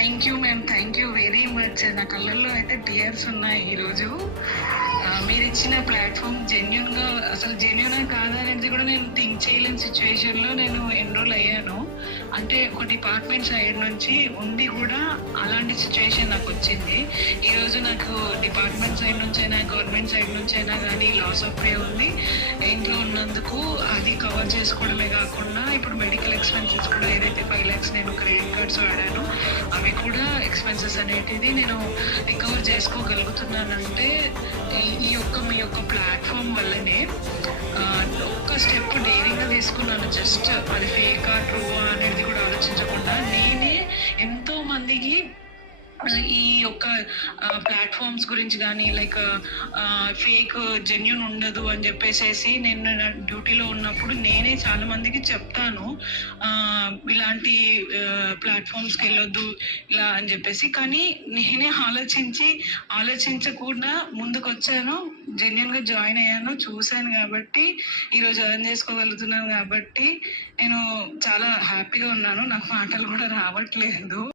Thank you ma'am. Thank you very much. నా కళ్ళల్లో అయితే టీయర్స్ ఉన్నాయి ఈరోజు. మీరిచ్చిన ప్లాట్ఫామ్ జెన్యున్గా, అసలు జెన్యునా కాదా అనేది కూడా నేను థింక్ చేయలేని సిచ్యువేషన్లో నేను ఎన్రోల్ అయ్యాను. అంటే ఒక డిపార్ట్మెంట్ సైడ్ నుంచి ఉండి కూడా అలాంటి సిచ్యువేషన్ నాకు వచ్చింది. ఈరోజు నాకు డిపార్ట్మెంట్ సైడ్ నుంచి అయినా గవర్నమెంట్ సైడ్ నుంచి అయినా కానీ లాస్ ఆఫ్ పే ఉంది. ఇంట్లో ఉన్నందుకు అది కవర్ చేసుకోవడమే కాకుండా ఇప్పుడు మెడికల్ ఎక్స్పెన్సెస్ కూడా ఏదైతే 5 lakhs నేను క్రెడిట్ కార్డ్స్ వాడాను అవి కూడా ఎక్స్పెన్సెస్ అనేటిది నేను రికవర్ చేసుకోగలుగుతున్నానంటే మీ యొక్క ప్లాట్ఫామ్ వల్లనే. ఒక్క స్టెప్ డేరింగ్గా తీసుకున్నాను. జస్ట్ అది ఫేకా ట్రూవా అనేది కూడా ఆలోచించకుండా నేనే ఎంతో మందికి ఈ యొక్క ప్లాట్ఫామ్స్ గురించి కానీ లైక్ ఫేక్ జెన్యున్ ఉండదు అని చెప్పేసి నేను నా డ్యూటీలో ఉన్నప్పుడు నేనే చాలా మందికి చెప్తాను ఇలాంటి ప్లాట్ఫామ్స్కి వెళ్ళొద్దు ఇలా అని చెప్పేసి. కానీ నేనే ఆలోచించకుండా ముందుకు వచ్చాను, జెన్యున్గా జాయిన్ అయ్యాను, చూశాను కాబట్టి ఈరోజు ఎర్న్ చేసుకోగలుగుతున్నాను. కాబట్టి నేను చాలా హ్యాపీగా ఉన్నాను. నాకు మాటలు కూడా రావట్లేదు.